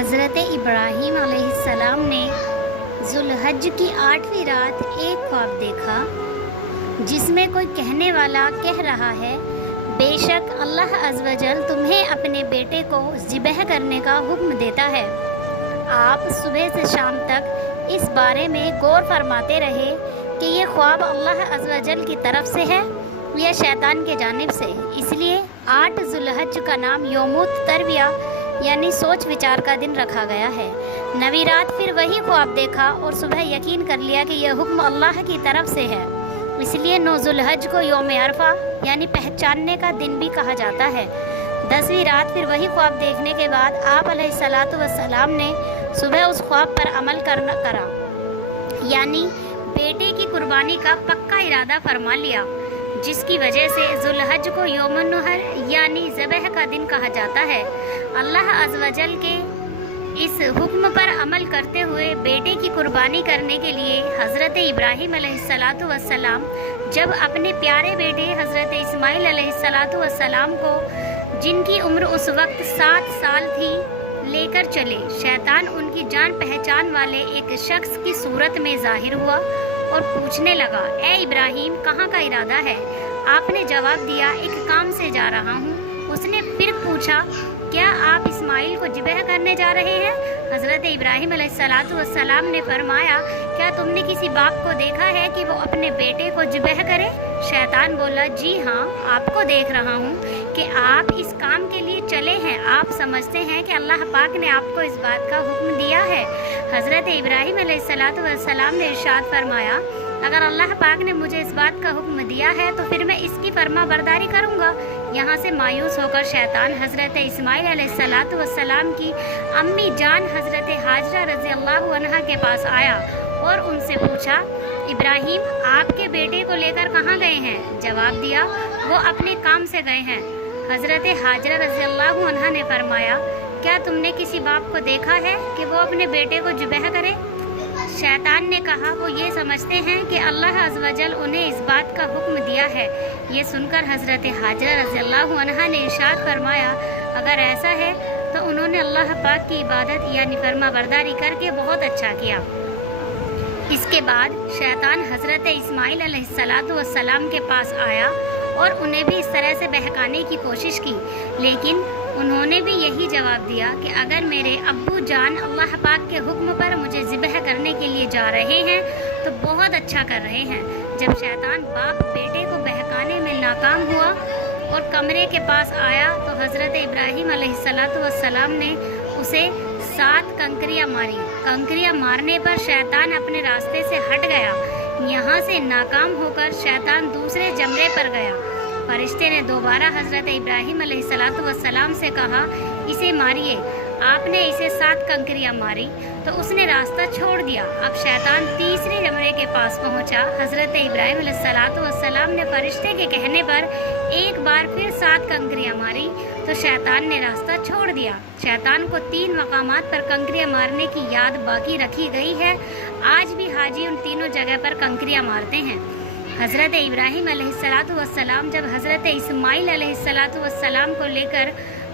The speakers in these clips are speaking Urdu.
حضرت ابراہیم علیہ السلام نے ذوالحج کی 8ویں رات ایک خواب دیکھا جس میں کوئی کہنے والا کہہ رہا ہے، بے شک اللہ عز و جل تمہیں اپنے بیٹے کو ذبح کرنے کا حکم دیتا ہے۔ آپ صبح سے شام تک اس بارے میں غور فرماتے رہے کہ یہ خواب اللہ عز و جل کی طرف سے ہے یا شیطان کی جانب سے۔ اس لیے 8 ذوالحج کا نام یوم الترویہ یعنی سوچ وچار کا دن رکھا گیا ہے۔ 9ویں رات پھر وہی خواب دیکھا اور صبح یقین کر لیا کہ یہ حکم اللہ کی طرف سے ہے، اس لیے 9 ذوالحج کو یوم عرفہ یعنی پہچاننے کا دن بھی کہا جاتا ہے۔ 10ویں رات پھر وہی خواب دیکھنے کے بعد آپ علیہ الصلاۃ والسلام نے صبح اس خواب پر عمل کرا یعنی بیٹے کی قربانی کا پکا ارادہ فرما لیا، جس کی وجہ سے ذوالحج کو یوم النحر یعنی ذبح کا دن کہا جاتا ہے۔ اللہ عز و جل کے اس حکم پر عمل کرتے ہوئے بیٹے کی قربانی کرنے کے لیے حضرت ابراہیم علیہ الصلاۃ والسلام جب اپنے پیارے بیٹے حضرت اسماعیل علیہ الصلاۃ والسلام کو، جن کی عمر اس وقت 7 سال تھی، لے کر چلے، شیطان ان کی جان پہچان والے ایک شخص کی صورت میں ظاہر ہوا اور پوچھنے لگا، اے ابراہیم کہاں کا ارادہ ہے؟ آپ نے جواب دیا، ایک کام سے جا رہا ہوں۔ اس نے پھر پوچھا، کیا آپ اسماعیل کو ذبح کرنے جا رہے ہیں؟ حضرت ابراہیم علیہ الصلاۃ والسلام نے فرمایا، کیا تم نے کسی باپ کو دیکھا ہے کہ وہ اپنے بیٹے کو ذبح کرے؟ شیطان بولا، جی ہاں، آپ کو دیکھ رہا ہوں کہ آپ اس کام کے لیے چلے ہیں۔ آپ سمجھتے ہیں کہ اللہ پاک نے آپ کو اس بات کا حکم دیا ہے؟ حضرت ابراہیم علیہ الصلاۃ والسلام نے ارشاد فرمایا، اگر اللہ پاک نے مجھے اس بات کا حکم دیا ہے تو پھر میں اس کی فرما برداری کروں گا۔ یہاں سے مایوس ہو کر شیطان حضرت اسماعیل علیہ الصلاۃ والسلام کی امی جان حضرت ہاجرہ رضی اللہ عنہا کے پاس آیا اور ان سے پوچھا، ابراہیم آپ کے بیٹے کو لے کر کہاں گئے ہیں؟ جواب دیا، وہ اپنے کام سے گئے ہیں۔ حضرت ہاجرہ رضی اللہ عنہا نے فرمایا، کیا تم نے کسی باپ کو دیکھا ہے کہ وہ اپنے بیٹے کو ذبح کرے؟ شیطان نے کہا، وہ یہ سمجھتے ہیں کہ اللہ عز و جل انہیں اس بات کا حکم دیا ہے۔ یہ سن کر حضرت ہاجرہ رضی اللہ عنہا نے ارشاد فرمایا، اگر ایسا ہے تو انہوں نے اللہ پاک کی عبادت یعنی فرما برداری کر کے بہت اچھا کیا۔ اس کے بعد شیطان حضرت اسماعیل علیہ الصلاۃ والسلام کے پاس آیا اور انہیں بھی اس طرح سے بہکانے کی کوشش کی، لیکن انہوں نے بھی یہی جواب دیا کہ اگر میرے ابو جان اللہ پاک کے حکم پر مجھے ذبح کرنے کے لیے جا رہے ہیں تو بہت اچھا کر رہے ہیں۔ جب شیطان باپ بیٹے کو بہکانے میں ناکام ہوا اور کمرے کے پاس آیا تو حضرت ابراہیم علیہ الصلاۃ والسلام نے اسے 7 کنکریاں ماری۔ کنکریاں مارنے پر شیطان اپنے راستے سے ہٹ گیا۔ یہاں سے ناکام ہو کر شیطان دوسرے جمرے پر گیا۔ فرشتے نے دوبارہ حضرت ابراہیم علیہ الصلاۃ والسلام سے کہا، اسے ماریے۔ آپ نے اسے 7 کنکریاں ماری تو اس نے راستہ چھوڑ دیا۔ اب شیطان تیسرے جمرے کے پاس پہنچا۔ حضرت ابراہیم علیہ الصلاۃ والسلام نے فرشتے کے کہنے پر ایک بار پھر 7 کنکریاں ماری تو شیطان نے راستہ چھوڑ دیا۔ شیطان کو 3 مقامات پر کنکریاں مارنے کی یاد باقی رکھی گئی ہے۔ آج بھی حاجی ان تینوں جگہ پر کنکریاں مارتے ہیں۔ حضرت ابراہیم علیہ الصلاۃ والسلام جب حضرت اسماعیل علیہ الصلاۃ والسلام کو لے کر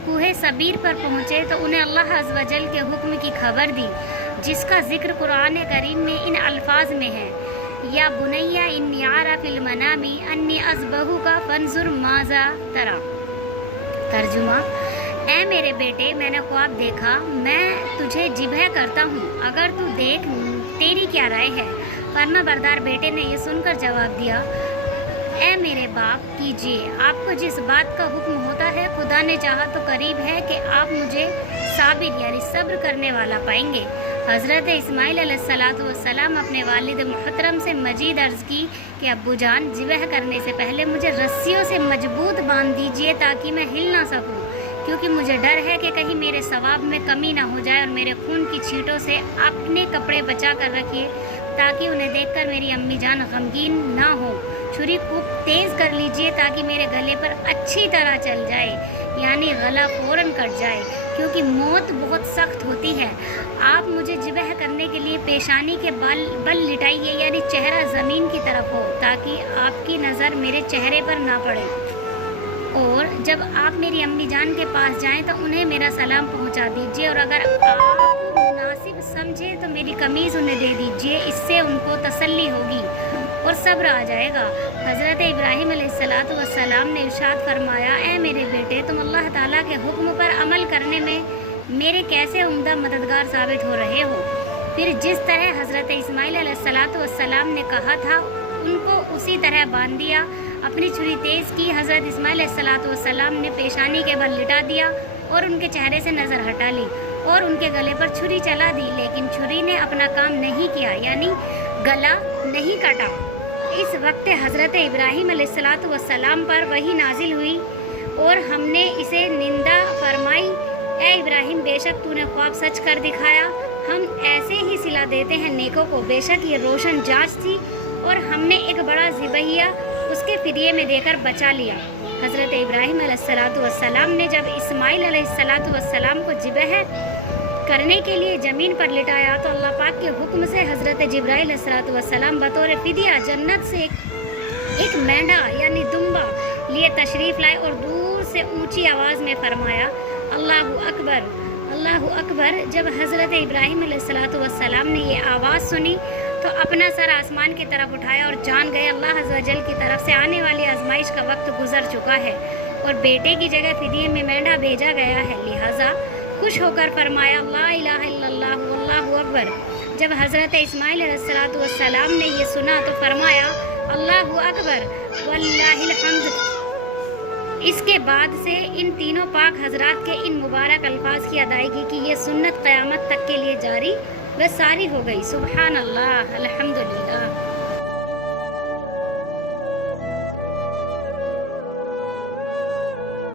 کوہ صبیر پر پہنچے تو انہیں اللہ عز و جل کے حکم کی خبر دی، جس کا ذکر قرآن کریم میں ان الفاظ میں ہے، یا بنیا انی اری فی المنام انی اذبحک فانظر ماذا تری۔ ترجمہ، اے میرے بیٹے، میں نے خواب دیکھا، میں تجھے ذبح کرتا ہوں، اگر تو دیکھ تیری کیا رائے ہے؟ فرما بردار بیٹے نے یہ سن کر جواب دیا، اے میرے باپ، کیجیے، آپ کو جس بات کا حکم ہوتا ہے، خدا نے چاہا تو قریب ہے کہ آپ مجھے صابر یعنی صبر کرنے والا پائیں گے۔ حضرت اسماعیل علیہ الصلاۃ والسلام اپنے والد محترم سے مزید عرض کی کہ ابو جان، ذبح کرنے سے پہلے مجھے رسیوں سے مضبوط باندھ دیجیے تاکہ میں ہل نہ سکوں، کیونکہ مجھے ڈر ہے کہ کہیں میرے ثواب میں کمی نہ ہو جائے، اور میرے خون کی چھینٹوں سے اپنے کپڑے بچا کر رکھیے تاکہ انہیں دیکھ کر میری امی جان غمگین نہ ہو۔ چھری کو تیز کر لیجئے تاکہ میرے گلے پر اچھی طرح چل جائے، یعنی گلا فوراً کٹ جائے، کیونکہ موت بہت سخت ہوتی ہے۔ آپ مجھے ذبح کرنے کے لیے پیشانی کے بل لٹائیے، یعنی چہرہ زمین کی طرف ہو، تاکہ آپ کی نظر میرے چہرے پر نہ پڑے، اور جب آپ میری امی جان کے پاس جائیں تو انہیں میرا سلام پہنچا دیجیے، اور اگر آپ قمیص انہیں دے دیجیے، اس سے ان کو تسلی ہوگی اور صبر آ جائے گا۔ حضرت ابراہیم علیہ السلام نے ارشاد فرمایا، اے میرے بیٹے، تم اللہ تعالیٰ کے حکم پر عمل کرنے میں میرے کیسے عمدہ مددگار ثابت ہو رہے ہو۔ پھر جس طرح حضرت اسماعیل علیہ السلام نے کہا تھا ان کو اسی طرح باندھ دیا۔ اپنی چھری تیز کی، حضرت اسماعیل علیہ السلام نے پیشانی کے بل لٹا دیا اور ان کے چہرے سے نظر ہٹا لی اور ان کے گلے پر چھری چلا دی، لیکن چھری نے اپنا کام نہیں کیا، یعنی گلا نہیں کاٹا۔ اس وقت حضرت ابراہیم علیہ السلام پر وحی نازل ہوئی اور ہم نے اسے نندا فرمائی، اے ابراہیم، بے شک تو نے خواب سچ کر دکھایا، ہم ایسے ہی صلہ دیتے ہیں نیکوں کو۔ بے شک یہ روشن جانچ تھی اور ہم نے ایک بڑا ذبیحہ اس کے فدیے میں دے کر بچا لیا۔ حضرت ابراہیم علیہ السلام نے جب اسماعیل علیہ السلام کو ذبح کرنے کے لیے زمین پر لٹایا تو اللہ پاک کے حکم سے حضرت جبرائیل علیہ السلام بطور فدیہ جنت سے ایک مینڈا یعنی دمبا لیے تشریف لائے اور دور سے اونچی آواز میں فرمایا، اللہ اکبر، اللہ اکبر۔ جب حضرت ابراہیم علیہ السلام نے یہ آواز سنی تو اپنا سر آسمان کی طرف اٹھایا اور جان گئے اللہ عز و جل کی طرف سے آنے والی آزمائش کا وقت گزر چکا ہے اور بیٹے کی جگہ فدیے میں مینڈا بھیجا گیا ہے، لہٰذا خوش ہو کر فرمایا، لا الہ الا اللہ واللہ اکبر۔ جب حضرت اسماعیل علیہ السلام نے یہ سنا تو فرمایا، اللہ اکبر واللہ الحمد۔ اس کے بعد سے ان تینوں پاک حضرات کے ان مبارک الفاظ کی ادائیگی کی یہ سنت قیامت تک کے لیے جاری و ساری ہو گئی۔ سبحان اللہ، الحمدللہ۔